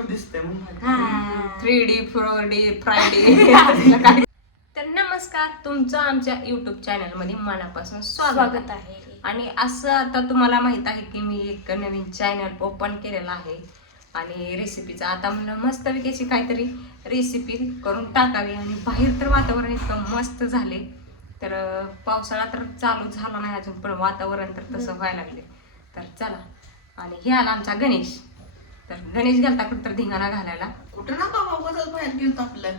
View दिसते मग 3D 4D Friday. तर नमस्कार, तुमचं आमच्या युट्यूब चॅनल मध्ये मनापासून स्वागत आहे. आणि असं आता तुम्हाला माहित आहे की मी एक नवीन चॅनल ओपन केलेला आहे आणि रेसिपीचा. आता म्हणलं मस्तपैकी काहीतरी रेसिपी करून टाकावी. आणि बाहेर तर वातावरण इतकं मस्त झाले, तर पावसाळा तर चालू झाला नाही अजून, पण वातावरण तर तसं व्हायला लागले. तर चला, आणि हे आला आमचा गणेश. तर गणेश गेलता कुठं तर धिंगाणा घालायला. कुठं ना बाबा बदल बाहेर गेलो आपल्या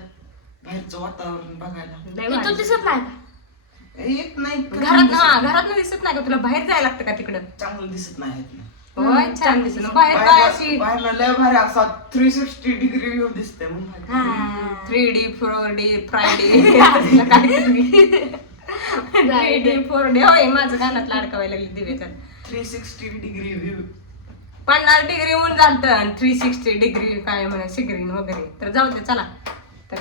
बाहेरचं वातावरण बघायला. इथून दिसत नाही का? येत नाही घरात दिसत नाही का तुला? बाहेर जायला लागतं का तिकडं? चांगलं दिसत नाही येत. होय, छान दिसत बाहेर. काय अशी बाहेर लय भारी असा 360 डिग्री व्ह्यू दिसते मग 3D 4D फ्रायडे काहीतरी 3D 4D. होय, माझं कानात अडकवायला लागली दिवे. तर 360 डिग्री व्ह्यू 50 डिग्री ऊन झालं, 360 डिग्री काय म्हणा सिग्रीन वगैरे. तर जाऊ दे, चला. तर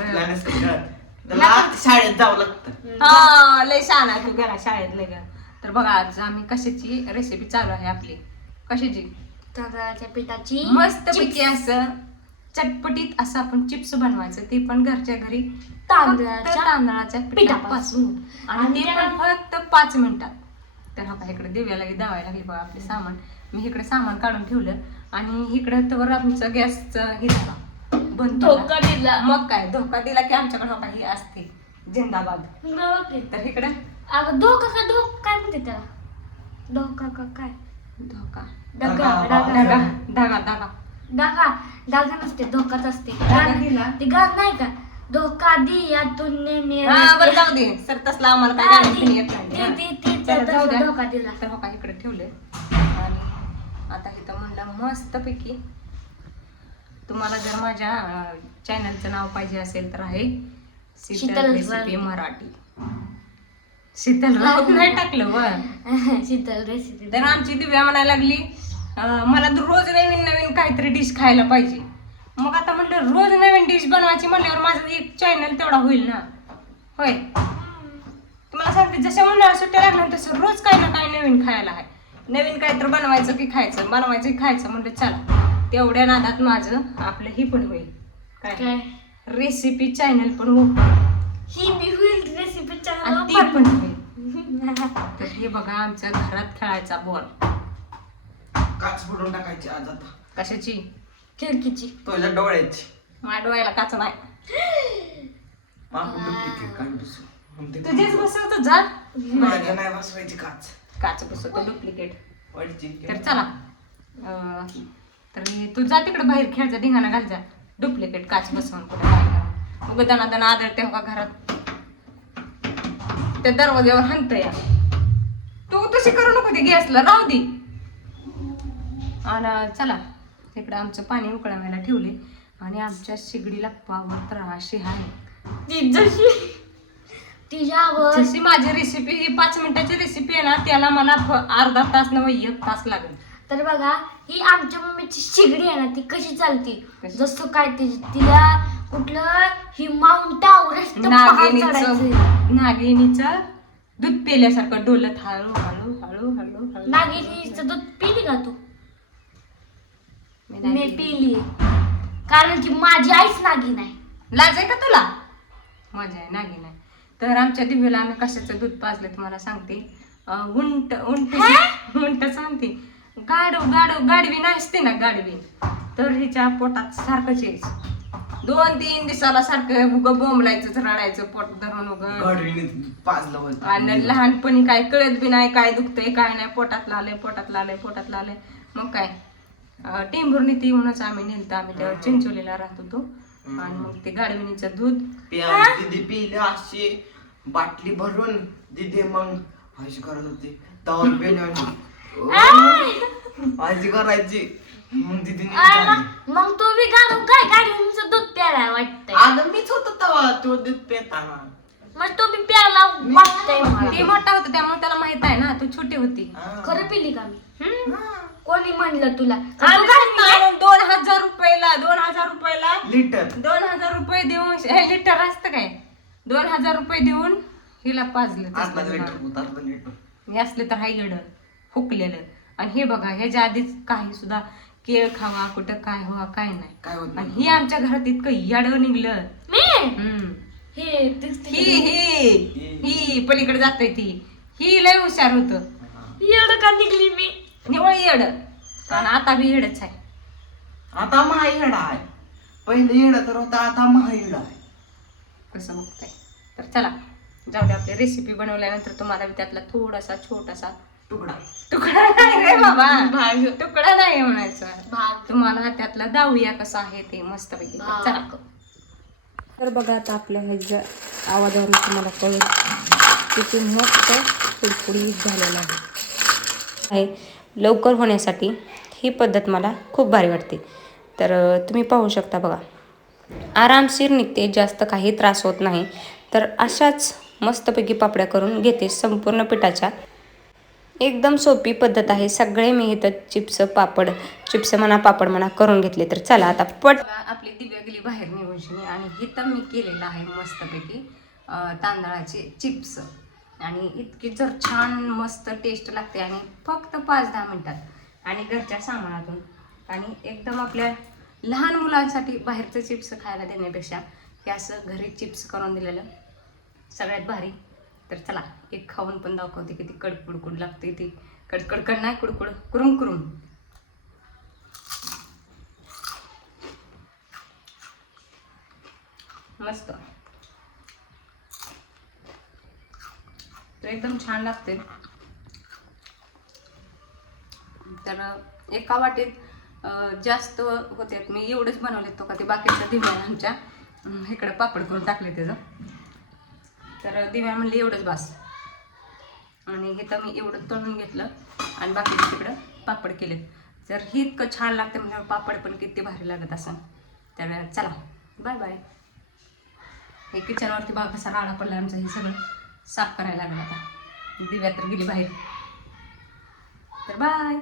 शाळेत जावं लागतं. हा, लय छान आहे तू, गेला शाळेत लय ग. तर बघा, आज आम्ही कशाची रेसिपी चालू आहे आपली. कशाची? तांदळाच्या पिठाची मस्त पैकी असं चटपटीत असं आपण चिप्स बनवायचं, ते पण घरच्या घरी तांदळाच्या पिठापासून. आणि ते पण फक्त 5 मिनिटात. तर हा इकडे दिव्याला दावायला लागली बघा आपले सामान. मी इकडे सामान काढून ठेवलं आणि इकडे तर आमचं गॅसचं हे झाला बंद. धोका दिला. मग काय धोका दिला की आमच्याकडे काही असते जिंदाबाद. तर इकडे अगं धोका काय म्हणते त्याला? धोका का काय? धोका डगा डागा नसते, धोकाच असते. डागा दिला. ते गाणं नाही का? धोका दिया तूने मेरे. बरं जाऊ दे सर, तसला आम्हाला काय गाणं येत नाही. जाऊ द्या. धोका दिला. तर हो इकडे ठेवले. आणि आता इथं म्हणलं मस्तपैकी, तुम्हाला जर माझ्या चॅनलचं नाव पाहिजे असेल तर आहे शीतल रेसिपी मराठी. शीतल राऊत नाही टाकलं व शीतल रेसिपी. तर आमची दिव्या म्हणायला लागली मला रोज नवीन नवीन काहीतरी डिश खायला पाहिजे. मग आता म्हटलं रोज नवीन डिश बनवायची म्हणल्यावर माझं एक चॅनल तेवढा होईल ना. होय, तुम्हाला सांगते जशा उन्हाळ्या सुट्ट्या लागल्या तसं रोज काही ना काही नवीन खायला आहे. नवीन काहीतरी बनवायचं की खायचं, बनवायचं की खायचं. म्हणलं चला, तेवढ्या नादात माझं आपलं ही पण होईल काय रेसिपी चॅनल पण ही बी होईल रेसिपी आणि ती पण होईल. तर हे बघा, आमच्या घरात खेळायचा बॉल. काच फोडून टाकायची आज आता. कशाची? खिडकीची. तुझ्या डोळ्याची. माझ्या डोळ्याला काच नाही. तुझेच बसवतो जा. माझ्या नाही बसवायची काच बसवतो डुप्लिकेट. वरची. तर चला, तर तू जा तिकडे बाहेर खेळायचा धिंगाणा घालजा. डुप्लिकेट काच बसवून कुठे मग दना आदळते हो का घरात. त्या दरवाज्यावर हाणत या. तू तशी करू नको, ते गॅसला राहू दे. आणि चला, तिकडे आमचं पाणी उकळवायला ठेवले. आणि आमच्या शिगडीला पावर तर अशी आहे जशी माझी रेसिपी ही 5 मिनिटाची रेसिपी आहे ना, त्याला मला अर्धा तास न 1 तास लागेल. तर बघा, ही आमच्या मम्मीची शिगडी आहे ना, ती कशी चालती जसं काय तिला कुठलं ही माउंट एव्हरेस्ट नागिनीचं दूध पेल्यासारखं डोलत हळू हळू हळू हळू हळू. नागिनीचं दूध पिली का तू? मी पिली, कारण की माझी आईच नागिन आहे. लाज आहे का तुला? माझी आई नागिन आहे. तर आमच्या दिव्याला आम्ही कशाचं दूध पाजलं तुम्हाला सांगते. उंट सांगते. गाडवी नसते ना, गाडवी. तर हिच्या पोटात सारखंच यायचं. 2-3 दिवसाला सारखं उगं बोंबलायचं, रडायचं पोट धरून पाजलं. आणि लहानपणी काय कळत बी नाही काय दुखतंय काय नाही. पोटात लालय. मग काय टेंभुर्णी ती येऊनच आम्ही नेलतं. आम्ही तेव्हा चिंचोलीला राहत होतो. आणि मग ते गाडविणीचं दूध दिदी पिले अशी बाटली भरून. दिदी मग अशी करत होती तवर पेल्याने आजी करायची. मग दिदी मग तू बी काय गाडीचं दूध प्यायला वाटतंय? अगं मीच होतो तेव्हा तो दूध पेताना. मग तू बी प्यायला वाटतंय मला. ते मोठा होता त्यामुळे त्याला माहित आहे ना, तू छोटी होती. खरं पिली का मी? कोणी म्हणलं तुला? 2,000 रुपयाला लिटर 2,000 रुपये देऊन लिटर असतं काय? 2,000 रुपये देऊन हिला पाजलं. असलं तर हाय गड हुकलेलं. आणि हे बघा, ह्याच्या आधीच काही सुद्धा केळ खावा कुठं काय व्हा काय नाही. काय होत आणि नाही. ही आमच्या घरात इतकं याडं निघलं. मी हम्म. हे ही ही ही पलीकडे जाते ती. ही लय हुशार होत. एवढं का निघली मी? निवळ येड आणि आता बी येडच आहे. आता महाईड आहे. पहिले येड तर होता, आता महाईड आहे. कसं बघताय. तर चला जाऊ दे, आपली रेसिपी बनवल्यानंतर तुम्हाला मी त्यातला थोडासा छोटासा तुकडा तुकडा नाही रे बाबा, भाग तुकडा नाही म्हणायचा, भाग तुम्हाला त्यातला दावूया कसं आहे ते मस्तपैकी. भाग. चला. तर बघा आता आपल्या ह्याच्या आवाजावरून तुम्हाला कळेल किती मस्त कुडकुडीत झालेलं आहे. लवकर होण्यासाठी ही पद्धत मला खूप भारी वाटते. तर तुम्ही पाहू शकता बघा, आरामशीर निघते, जास्त काही त्रास होत नाही. तर अशाच मस्तपैकी पापड्या करून घेते संपूर्ण पिठाच्या. एकदम सोपी पद्धत आहे. सगळे मी इथं चिप्स म्हणा पापड म्हणा करून घेतले. तर चला आता आपली दिव्या गेली बाहेर निघून आणि इथं मी केलेलं आहे मस्तपैकी तांदळाचे चिप्स. आणि इतकी जर छान मस्त टेस्ट लागते आणि फक्त 5-10 मिनिटात आणि घरच्या सामानातून. आणि एकदम आपल्या लहान मुलांसाठी बाहेरचं चिप्स खायला देण्यापेक्षा हे असं घरी चिप्स करून दिलेलं सगळ्यात भारी. तर चला एक खाऊन पण दाखवते किती कडकुडकुड लागते ती. कडकडकड नाही, कुडकुड कुरुम कुरुम. मस्त. तर एकदम छान लागते. तर एका वाटीत जास्त होते. मी एवढंच बनवले तो का ते बाकीचं दिव्या आमच्या इकडं पापड करून टाकले त्याचं. तर दिव्या म्हणले एवढंच बास. आणि हे तर मी एवढं तळून घेतलं आणि बाकीचं तिकडं पापड केले. तर ही इतकं छान लागतं म्हणजे पापड पण किती भारी लागत असं. तर चला बाय बाय. हे किचनवरती बघा कसा राडा पडला आमचं. हे सगळं साफ करायला लागलं आता. दिव्या तर गेली बाहेर. तर बाय.